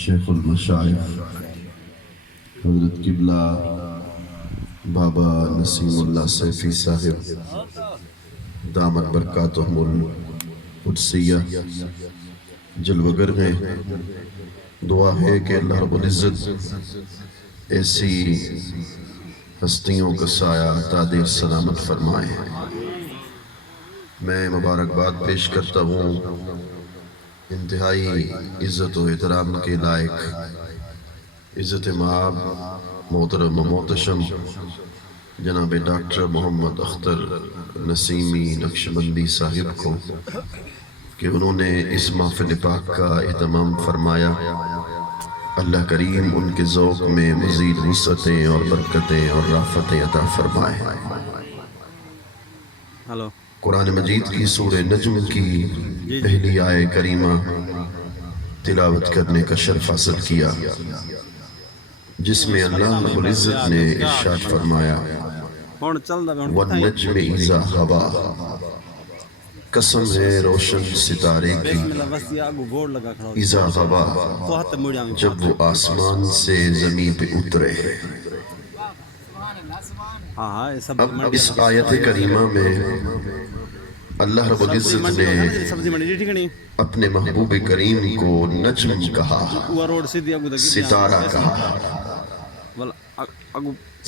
شیخ المشائخ حضرت قبلہ بابا نسیم اللہ سیفی صاحب دامت برکاتہم القدسیہ جلوگر ہیں. دعا ہے کہ اللہ رب العزت ایسی ہستیوں کا سایہ تعدیر سلامت فرمائے. میں مبارکباد پیش کرتا ہوں انتہائی عزت و احترام کے لائق عزت مآب محترم و محتشم جناب ڈاکٹر محمد اختر نسیمی نقشبندی صاحب کو کہ انہوں نے اس محفل پاک کا اہتمام فرمایا. اللہ کریم ان کے ذوق میں مزید وسعتیں اور برکتیں اور رافتیں عطا فرمائے. قرآن مجید کی سورہ نجم کی پہلی آیہ کریمہ تلاوت کرنے کا شرف حاصل کیا، جس میں اللہ رب العزت نے ارشاد فرمایا وَالنَّجْمِ إِذَا هَوَىٰ، قسم ہے روشن ستارے کی اذا ہوا، جب وہ آسمان سے زمین پہ اترے. اب اس آیت کریمہ میں اللہ رب العزت نے اپنے محبوب کریم کو نجم کہا، ستارہ کہا.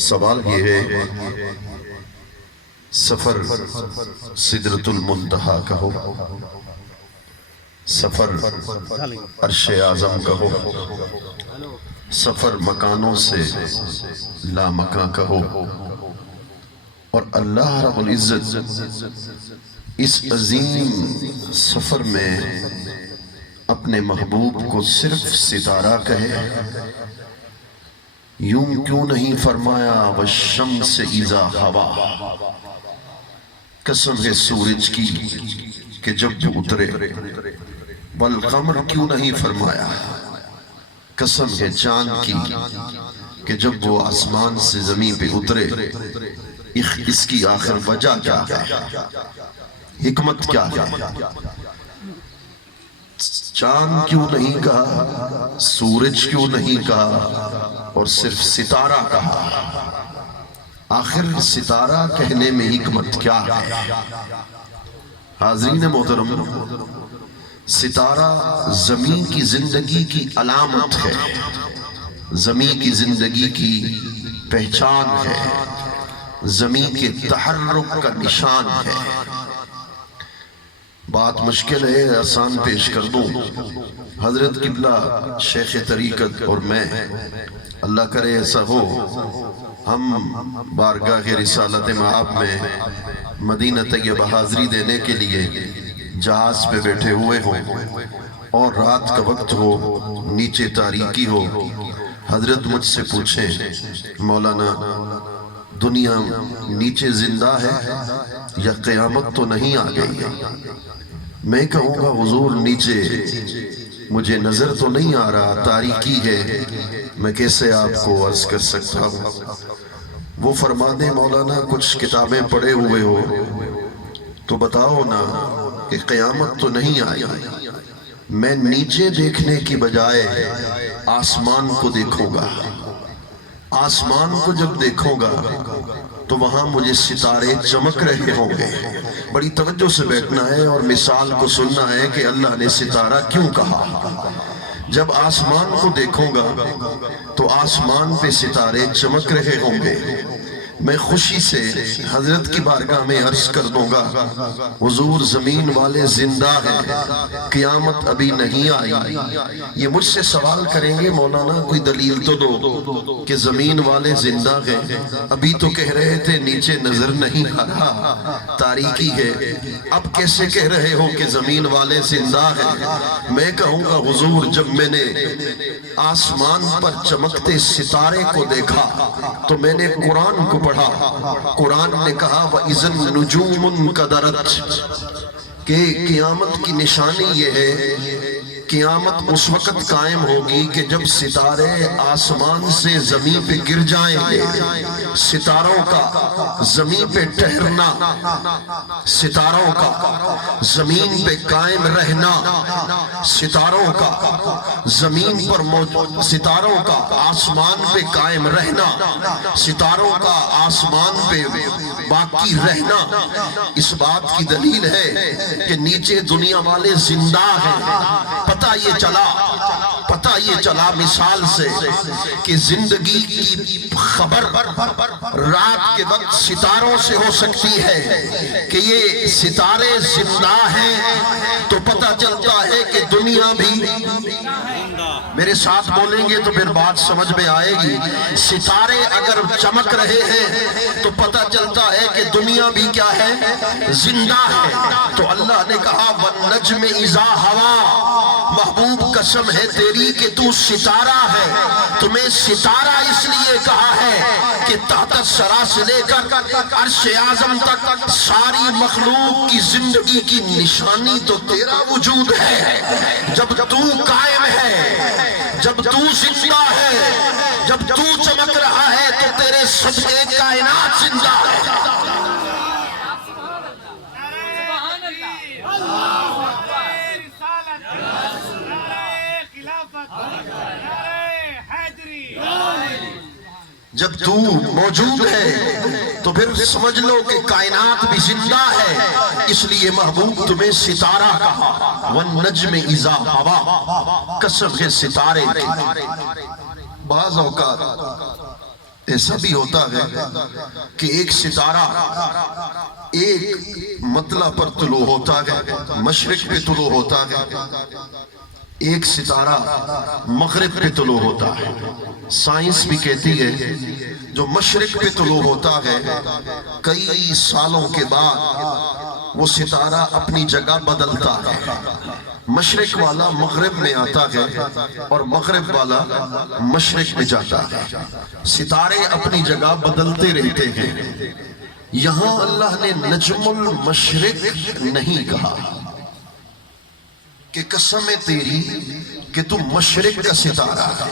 سوال یہ ہے سفر سدرۃ المنتہا کہو، سفر عرش اعظم کہو، سفر مکانوں سے لامکاں کہو، اور اللہ رب العزت اس عظیم سفر میں اپنے محبوب کو صرف ستارہ کہے. یوں کیوں نہیں فرمایا والشمس اذا ہوا، قسم ہے سورج کی کہ جب وہ اترے. والقمر کیوں نہیں فرمایا، قسم ہے چاند کی کہ جب وہ آسمان سے زمین پہ اترے. اس کی آخر وجہ کیا ہے، حکمت کیا ہے؟ چاند کیوں نہیں کہا، سورج کیوں نہیں کہا، اور صرف ستارہ کہا؟ آخر ستارہ کہنے میں حکمت کیا ہے؟ حاضرین محترم، ستارہ زمین کی زندگی کی علامت ہے، زمین کی زندگی کی پہچان ہے، زمین کے تحرک کا نشان ہے. بات مشکل ہے، آسان پیش کر دوں. حضرت قبلہ شیخ طریقت اور میں، اللہ کرے ایسا ہو، ہم بارگاہ رسالت مآب میں مدینہ طیبہ حاضری دینے کے لیے جہاز پہ بیٹھے ہوئے ہوں اور رات کا وقت ہو، نیچے تاریکی ہو. حضرت مجھ سے پوچھیں مولانا دنیا نیچے زندہ ہے یا قیامت تو نہیں آ گئی؟ میں کہوں گا حضور نیچے مجھے نظر تو نہیں آ رہا، تاریکی ہے، میں کیسے آپ کو عرض کر سکتا ہوں. وہ فرما دیں مولانا کچھ کتابیں پڑھے ہوئے ہو تو بتاؤ نا کہ قیامت تو نہیں آئی. میں نیچے دیکھنے کی بجائے آسمان کو دیکھوں گا. آسمان کو جب دیکھوں گا تو وہاں مجھے ستارے چمک رہے ہوں گے. بڑی توجہ سے بیٹھنا ہے اور مثال کو سننا ہے کہ اللہ نے ستارہ کیوں کہا. جب آسمان کو دیکھوں گا تو آسمان پہ ستارے چمک رہے ہوں گے. میں خوشی سے حضرت کی بارگاہ میں عرض کر دوں گا حضور زمین والے زندہ ہیں، قیامت ابھی نہیں آئی. یہ مجھ سے سوال کریں گے مولانا کوئی دلیل تو دو کہ زمین والے زندہ ہیں، ابھی تو کہہ رہے تھے نیچے نظر نہیں آ رہا، تاریکی ہے، اب کیسے کہہ رہے ہو کہ زمین والے زندہ ہیں؟ میں کہوں گا حضور جب میں نے آسمان پر چمکتے ستارے کو دیکھا تو میں نے قرآن کو پڑھا. قرآن نے کہا وَإِذَا النُّجُومُ انْقَدَرَتْ کہ قیامت کی نشانی یہ ہے قیامت اس وقت قائم ہوگی کہ جب ستارے آسمان سے زمین پہ گر جائیں گے، ستاروں کا زمین پہ ٹھہرنا، ستاروں کا زمین پہ قائم رہنا، ستاروں کا زمین پر ستاروں کا آسمان پہ قائم رہنا، ستاروں کا آسمان پہ باقی رہنا، اس بات کی دلیل ہے کہ نیچے دنیا والے زندہ ہیں۔ پتہ یہ چلا مثال سے کہ زندگی کی خبر رات کے وقت ستاروں سے ہو سکتی ہے کہ یہ ستارے زندہ ہیں، تو پتہ چلتا ہے کہ دنیا بھی، میرے ساتھ بولیں گے تو پھر بات سمجھ میں آئے گی، ستارے اگر چمک رہے ہیں تو پتہ چلتا ہے کہ دنیا بھی کیا ہے؟ زندہ ہے۔ تو اللہ نے کہا وَالنَّجْمِ إِذَا هَوَىٰ، محبوب قسم ہے تیری کہ تو ستارہ ہے، تمہیں ستارہ اس لیے کہا ہے کہ تحت الثری سے لے کر عرش اعظم تک ساری مخلوق کی زندگی کی نشانی تو تیرا وجود ہے۔ جب تو قائم ہے، جب تو زندہ ہے، جب تو چمک رہا ہے تو تیرے صدقے کائنات زندہ ہے۔ جب تو موجود ہے تو پھر سمجھ لو کہ کائنات بھی زندہ ہے، اس لیے محبوب تمہیں ستارہ کہا۔ وَالنَّجْمِ إِذَا هَوَىٰ، قسم ہے ستارے کی۔ بعض اوقات ایسا بھی ہوتا ہے کہ ایک ستارہ ایک مطلع پر طلوع ہوتا ہے، مشرق پہ طلوع ہوتا ہے، ایک ستارہ مغرب پہ طلوع ہوتا ہے۔ سائنس بھی کہتی ہے جو مشرق پہ طلوع ہوتا ہے کئی سالوں کے بعد وہ ستارہ اپنی جگہ بدلتا ہے، مشرق والا مغرب میں آتا ہے اور مغرب والا مشرق میں جاتا ہے، ستارے اپنی جگہ بدلتے رہتے ہیں۔ یہاں اللہ نے نجم المشرق نہیں کہا کہ قسم ہے تیری کہ تو مشرق کا ستارہ ہے،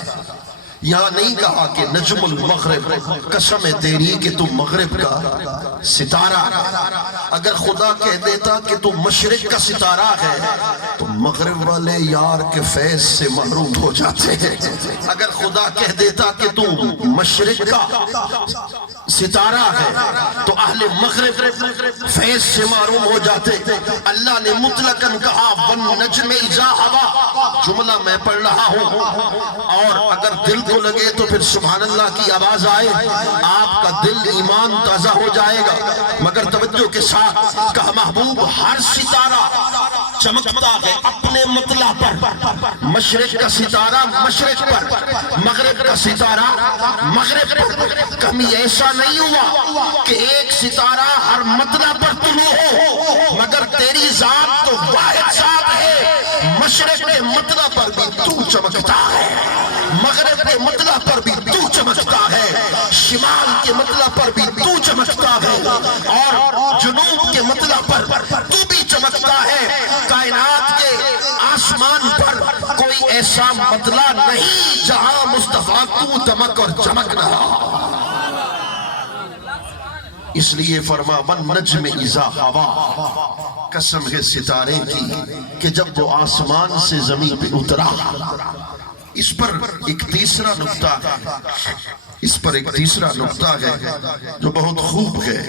یہاں نہیں کہا کہ نجم المغرب، قسم ہے تیری کہ تو مغرب کا ستارہ ہے۔ اگر خدا کہہ دیتا کہ تو مشرق کا ستارہ ہے تو مغرب والے یار کے فیض سے محروم ہو جاتے ہیں۔ اگر خدا کہہ دیتا کہ تو مشرق کا ستارہ ہے تو اہل مغرب فیض سے محروم ہو جاتے۔ اللہ نے مطلقاً کہا وَالنَّجْمِ إِذَا هَوَىٰ، جملہ میں پڑھ رہا ہوں، اور اگر دل کو لگے تو پھر سبحان اللہ کی آواز آئے، آپ کا دل ایمان تازہ ہو جائے گا۔ مگر توجہ کے ساتھ کہا محبوب ہر ستارہ چمکتا ہے اپنے مطلع پر، مشرق کا ستارہ مشرق پر، مغرب کا ستارہ مغرب پر۔ کمی ایسا نہیں ہوا کہ ایک ستارہ ہر مطلع پر طلوع ہو، مگر تیری ذات تو واحد ذات ہے، مشرق کے مطلع پر بھی تو چمکتا ہے، مغرب کے مطلع پر بھی تو چمکتا ہے، شمال کے مطلع پر بھی تو چمکتا ہے، اور جنوب کے مطلع پر تو بھی چمکتا ہے۔ کائنات کے آسمان پر کوئی ایسا مطلع نہیں جہاں مصطفیٰ تو دمک اور چمک رہا۔ اس لیے فرما وَالنَّجْمِ إِذَا هَوَىٰ، قسم ہے ستارے کی کہ جب وہ آسمان سے زمین پہ اترا۔ اس پر ایک تیسرا نقطہ ہے جو بہت خوب ہے،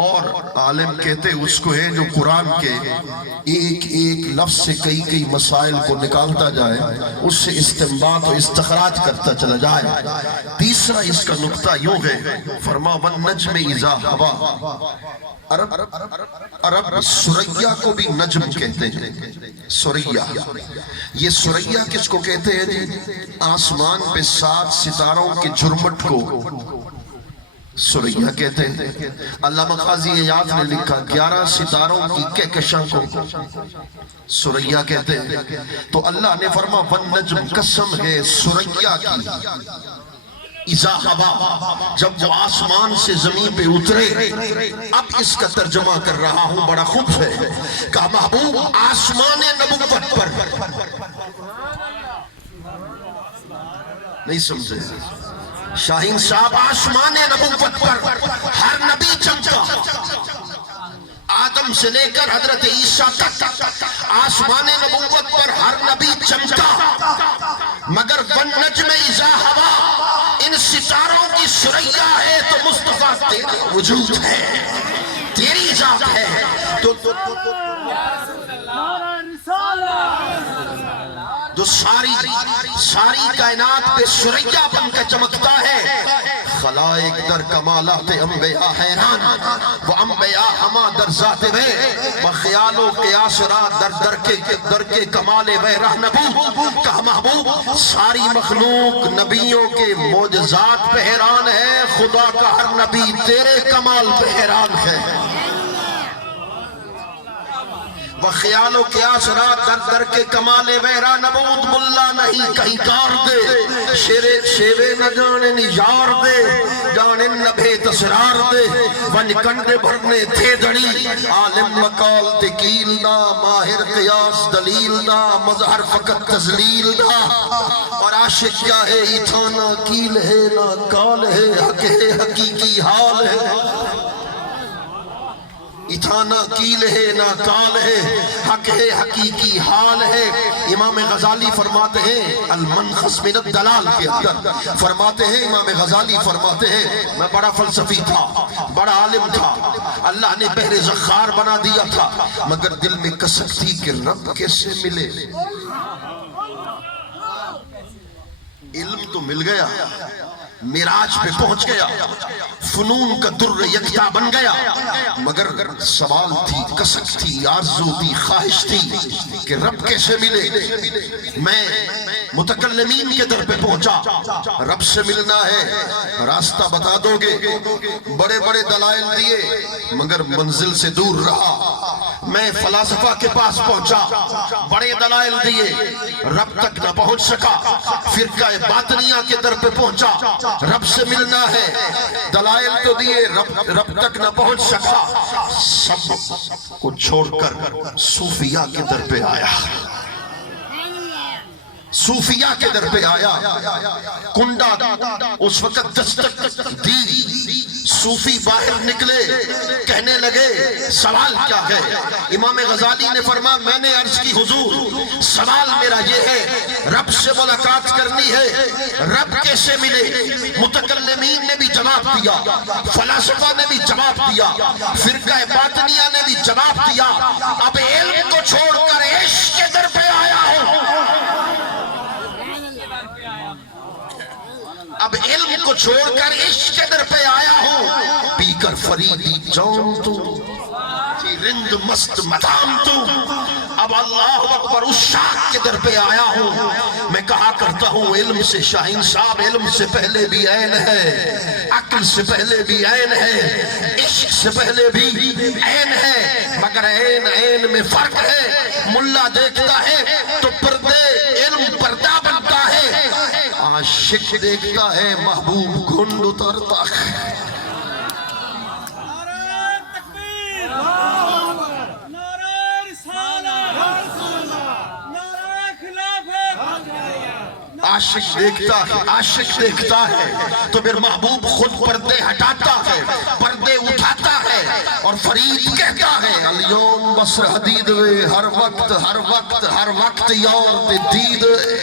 اور عالم کہتے اس کو ہے جو قرآن کے ایک ایک لفظ سے کئی کئی مسائل کو نکالتا جائے، اس سے استنباط و استخراج کرتا چلا جائے۔ تیسرا اس کا نقطہ یوں ہے، فرما وَالنَّجْمِ إِذَا هَوَىٰ، عرب سریا کو بھی نجم کہتے ہیں، سریا۔ یہ سریا کس کو کہتے ہیں جی؟ آسمان پہ 7 ستاروں کے جھرمٹ کو سریا کہتے ہیں۔ علامہ قاضی عیاض نے لکھا 11 ستاروں کی کہکشاں کو سریا کہتے ہیں۔ تو اللہ نے فرما والنجم، قسم ہے سریا کی، اذا ہوا، جب وہ آسمان سے زمین پہ اترے۔ اب اس کا ترجمہ کر رہا ہوں، بڑا خوب ہے کہ محبوب آسمان نبوت پر نہیں سمجھے؟ شاہین صاحب آسمان نبوت پر ہر نبی چمکا، آدم سے لے کر حضرت عیسیٰ تک آسمان نبوت پر ہر نبی چمکا، مگر والنجم اذا ہوا، ان ستاروں کی ثریا ہے تو مصطفیٰ تیرا وجود ہے، تیری ذات ہے، جو ساری کائنات پہ ثریا بن کے چمکتا ہے۔ خلائق در کمالات انبیاء حیران، وہ انبیاء ہما در ذات وے، بخیال و قیاس را در کے کمال وے رہنبو کہ محبوب ساری مخلوق نبیوں کے معجزات پہ حیران ہے، خدا کا ہر نبی تیرے کمال پہ حیران ہے۔ بخیال و قیاس را در کے کمال ویرا نبود، ملا نہیں کہیں کار دے، شیوے نہ جانے نجار دے، جانے نبھے تسرار دے، ون کنڈے بھرنے تھے دڑی، عالم مقال تکیل دا، ماہر قیاس دلیل دا، مظہر فقط تزلیل دا، اور عاشق کیا ہے اتھانا کیل ہے نہ کال ہے، حق ہے حقیقی حال ہے، اتھانا کیل ہے نہ کال ہے، حق ہے حقیقی حال ہے۔ امام غزالی فرماتے ہیں المنخص من الدلال کے اندر فرماتے ہیں، امام غزالی فرماتے ہیں میں بڑا فلسفی تھا، بڑا عالم تھا، اللہ نے بحر زخار بنا دیا تھا، مگر دل میں کسک تھی کہ رب کیسے ملے۔ علم تو مل گیا، معراج پہ پہنچ گیا، فنون کا در یکتا بن گیا، مگر سوال تھی، کسک تھی، آرزو تھی، خواہش تھی کہ رب کیسے ملے۔ میں متکلمین کے در پہ پہنچا، رب سے ملنا ہے راستہ بتا دو گے، بڑے بڑے دلائل دیے مگر منزل سے دور رہا۔ میں فلاسفہ کے پاس پہنچا، بڑے دلائل دیے رب تک نہ پہنچ سکا۔ فرقہ باطنیہ کے در پہ پہنچا، رب سے ملنا ہے، دلائل تو دیے رب تک نہ پہنچ سکا۔ سب کو چھوڑ کر صوفیہ کے در پہ آیا، صوفیہ کے در پہ آیا، کنڈا اس وقت دستک دی، صوفی باہر نکلے، کہنے لگے سوال کیا ہے؟ امام غزالی نے فرمایا میں نے عرض کی حضور سوال میرا یہ ہے، رب سے ملاقات کرنی ہے، رب کیسے ملے؟ متکلمین نے بھی جواب دیا، فلاسفہ نے بھی جواب دیا، فرقہ باطنیہ نے بھی جواب دیا، اب علم کو چھوڑ کر عشق کے در پہ آیا ہوں، اب علم کو چھوڑ کر عشق کے در پہ آیا ہوں، پی کر فریدی جام تو رند مست مدام تو، اب اللہ اکبر اس شاخ کے در پہ آیا ہوں۔ میں کہا کرتا ہوں علم سے شاہین صاحب، علم سے پہلے بھی عین ہے، عقل سے پہلے بھی عین ہے، عشق سے پہلے بھی عین ہے، مگر عین میں فرق ہے۔ ملا دیکھتا ہے تو پردے علم پردہ بنتا ہے، عاشق دیکھتا ہے محبوب گھنڈ اترتا ہے۔ عاشق دیکھتا ہے تو پھر محبوب خود پردے ہٹاتا ہے، پردے اٹھاتا ہے اور فرید کہتا ہے الیوم بصر حدید وے، ہر وقت یار تے دید وے،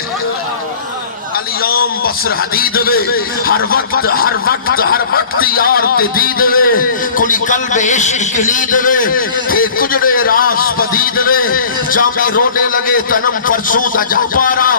الیوم بصر حدید وے، ہر وقت یار تے دید وے، کلی قلب عشق کلید وے، تھے کجڑے راز پدید وے، جامی رونے لگے تنم فرسودہ جا پارا،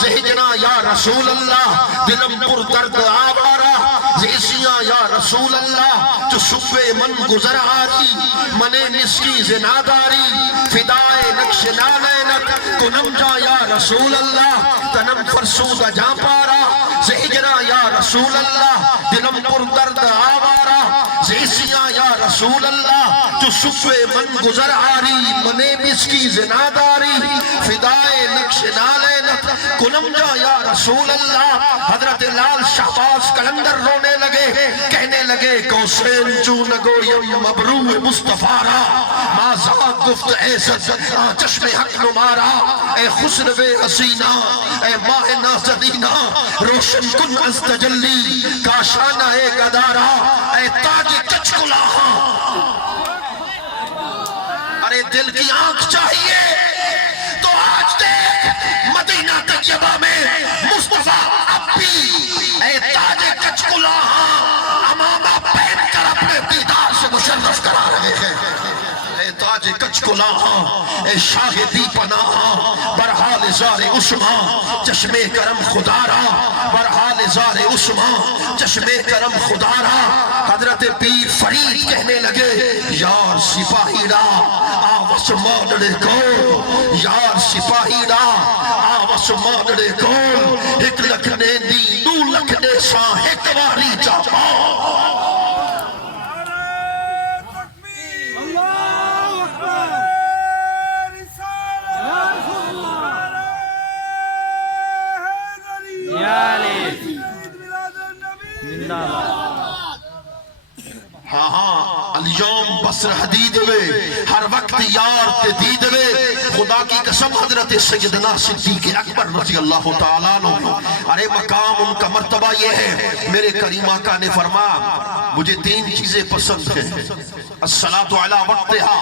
زہجنا یا رسول اللہ دلم پر درد آوارا، زیسیاں یا رسول اللہ جو صبح من گزر آتی، منے نسکی زناداری، فدائے نقش نانینک کنم جا یا رسول اللہ، تنم فرسودہ جا پارا، زہجنا یا رسول اللہ دلم پر درد آوارا، زیسیاں یا رسول اللہ تو صفے من گزر آری منے بس کی زناداری فدائے نقش نالینت کنم جا یا رسول اللہ حضرت لال شہباز کلندر رونے لگے کہنے لگے کوسین چونگو یم مبرو مصطفیٰ را مازا گفت عیزت چشم حق نمارا اے خسرو حسینہ اے ماہ نازدینہ روشن کن از تجلی کاشانہ اے گدارا اے تاج کچکلاہا ارے دل کی آنکھ چاہیے تو آج دیکھ مدینہ طیبہ میں مصطفیٰ اب بھی اے تاج کچکلاہا امامہ پہن کر اپنے دیدار سے مشرف کرا رہے ہیں اے تاج کچکلاہا اے شاہدی پناہا برحال زار عثمان چشم کرم خدا را برحال زار عثمان چشم کرم خدا را حضرت پیر فرید کہنے لگے یار سپاہی را آوس مانڑے کول یار سپاہی را آوس مانڑے کول ایک لکھنے دی دو لکھنے سا ایک واری جاپا ہاں ہاں اليوم بصر حدید وے ہر وقت یار تے دید وے خدا کی قسم حضرت سیدنا صدیق اکبر رضی اللہ تعالیٰ عنہ ارے مقام ان کا مرتبہ یہ ہے میرے کریم آقا نے فرمایا مجھے تین چیزیں پسند ہیں الصلاۃ علی وقتہا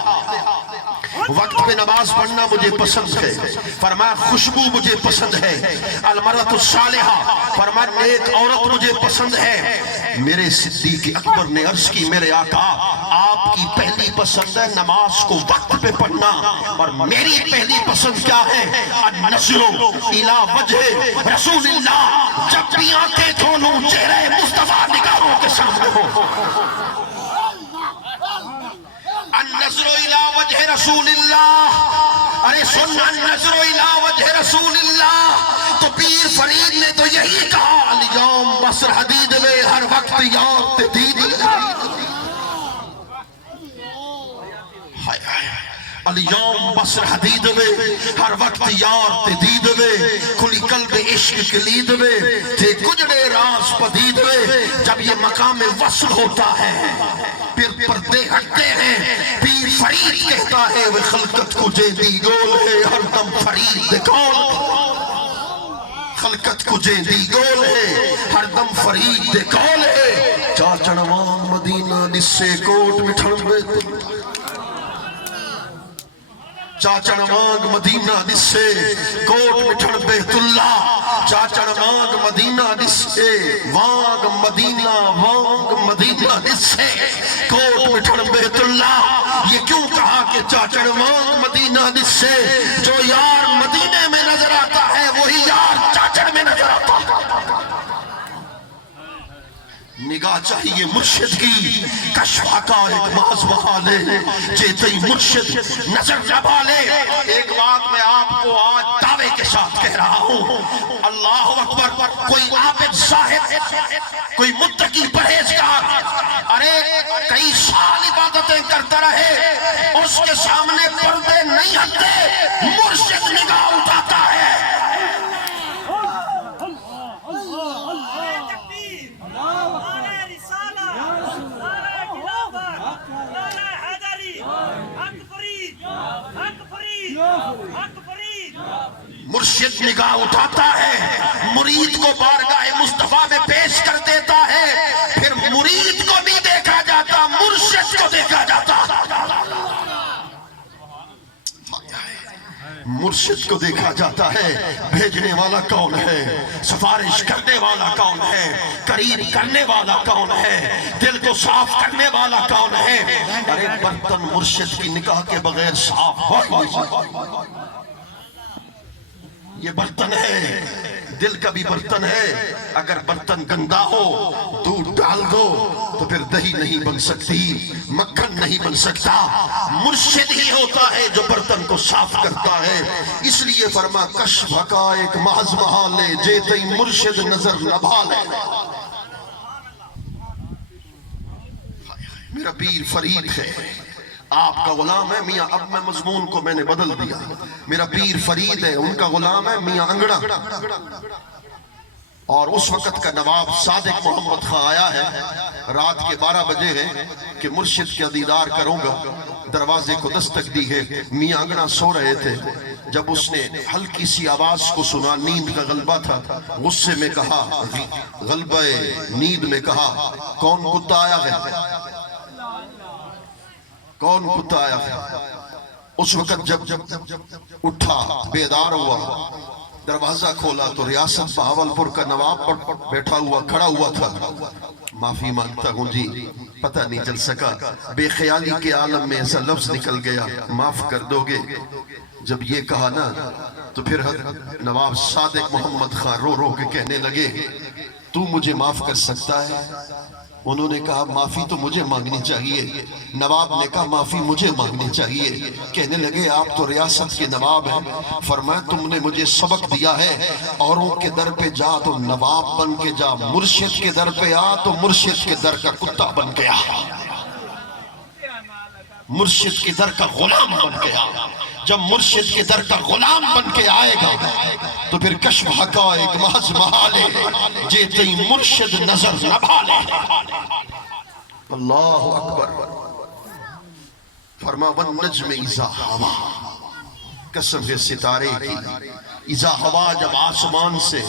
وقت پہ نماز پڑھنا مجھے پسند ہے فرمایا خوشبو مجھے پسند ہے المرأۃ الصالحہ فرمایا نیک عورت مجھے پسند ہے میرے صدیق اکبر نے عرض کی میرے آقا آپ کی پہلی پسند ہے نماز کو وقت پہ پڑھنا اور میری پہلی پسند کیا ہے النظر الی وجہ رسول اللہ جب بھی آنکھیں کھولوں چہرے مصطفیٰ نگاہوں کے سامنے ہو النظر الی وجہ رسول اللہ ارے سن النظر الی وجہ رسول اللہ تو پیر فرید نے تو یہی کہا اليوم بصر حدید میں ہر وقت یار تے دید اليوم بصر حدید میں ہر وقت یار تے دید میں کھلی قلب عشق کلید میں تھے کجڑے راز پدید میں جب یہ مقام وصل ہوتا ہے پھر پردے ہٹتے ہیں پیر فرید کہتا ہے وہ خلقت کو جیندی گول ہے ہر دم فرید کول خلقت کو جیندی گول ہے ہر دم فرید کول ہے چاچڑوان مدینہ نسے کوٹ مٹھن بیت چاچڑ مانگ مدینہ نسے کوٹ مٹھن بیت اللہ چاچڑ مانگ مدینہ نسے وانگ مدینہ نسے کوٹ مٹھن بیت اللہ یہ کیوں کہا کہ چاچڑ مانگ مدینہ نسے جو یار مدینے میں نظر آتا ہے وہی یار چاچڑ میں نظر آتا ہے نگاہ چاہیے مرشد کی کشفہ کا ایک محض بحالے جیتے مرشد نظر نبالے ایک بات میں آپ کو آج دعوے کے ساتھ کہہ رہا ہوں اللہ اکبر کوئی عابد زاہد کوئی متقی پرہیزگار ارے کئی سال عبادتیں کرتا رہے اس کے سامنے پردے نہیں ہٹتے مرشد نگاہ اٹھاتا ہے مرشد نگاہ اٹھاتا ہے مرید کو بارگاہ مصطفیٰ میں پیش کر دیتا ہے پھر مرید کو نہیں دیکھا جاتا مرشد کو دیکھا جاتا مرشد کو دیکھا جاتا ہے بھیجنے والا کون ہے سفارش کرنے والا کون ہے قریب کرنے والا کون ہے دل کو صاف کرنے والا کون ہے ارے برتن مرشد کی نگاہ کے بغیر صاف یہ برتن ہے دل کا بھی برتن ہے اگر برتن گندا ہو دودھ ڈال دو تو پھر دہی نہیں بن سکتی مکھن نہیں بن سکتا مرشد ہی ہوتا ہے جو برتن کو صاف کرتا ہے اس لیے فرما کشف کا ایک محض محالے جیتے مرشد نظر نبھالے میرا پیر فرید ہے، آپ کا غلام ہے میاں، اب میں مضمون کو میں نے بدل دیا، میرا پیر فرید ہے، ان کا غلام ہے میاں انگڑا۔ اور اس وقت کا نواب صادق محمد خان آیا ہے، رات کے 12 بجے ہے کہ مرشد کا دیدار کروں گا، دروازے کو دستک دی ہے، میاں انگڑا سو رہے تھے، جب اس نے ہلکی سی آواز کو سنا، نیند کا غلبہ تھا، غصے میں کہا، غلبہ نیند میں کہا، کون کتا آیا ہے؟ کون کتا آیا ہے؟ اس وقت جب اٹھا، بیدار ہوا، دروازہ کھولا تو ریاست بہاولپور کا نواب بیٹھا ہوا کھڑا ہوا تھا۔ معافی مانگتا ہوں جی، پتہ نہیں چل سکا، بے خیالی کے عالم میں ایسا لفظ نکل گیا، معاف کر دو گے؟ جب یہ کہا نا تو پھر نواب صادق محمد خان رو رو کے کہنے لگے، تو مجھے معاف کر سکتا ہے؟ انہوں نے کہا معافی تو مجھے مانگنی چاہیے۔ نواب نے کہا معافی مجھے مانگنی چاہیے۔ کہنے لگے آپ تو ریاست کے نواب ہیں، فرمایا تم نے مجھے سبق دیا ہے، اوروں کے در پہ جا تو نواب بن کے جا، مرشد کے در پہ آ تو مرشد کے در کا کتا بن گیا، مرشد کے در کا غلام بن گیا۔ جب مرشد کے در کا غلام بن کے آئے گا تو پھر کشف حقائق محض محالے، جے تئی مرشد نظر نہ بھالے۔ اللہ اکبر۔ فرما والنجم اذا ہوا، قسم ہے ستارے کی، اذا ہوا جب آسمان سے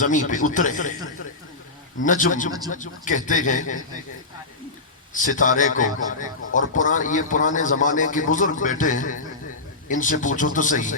زمین پہ اترے، نجم کہتے ہیں ستارے کو، اور یہ پرانے زمانے کے بزرگ بیٹے ہیں، ان سے پوچھو تو صحیح،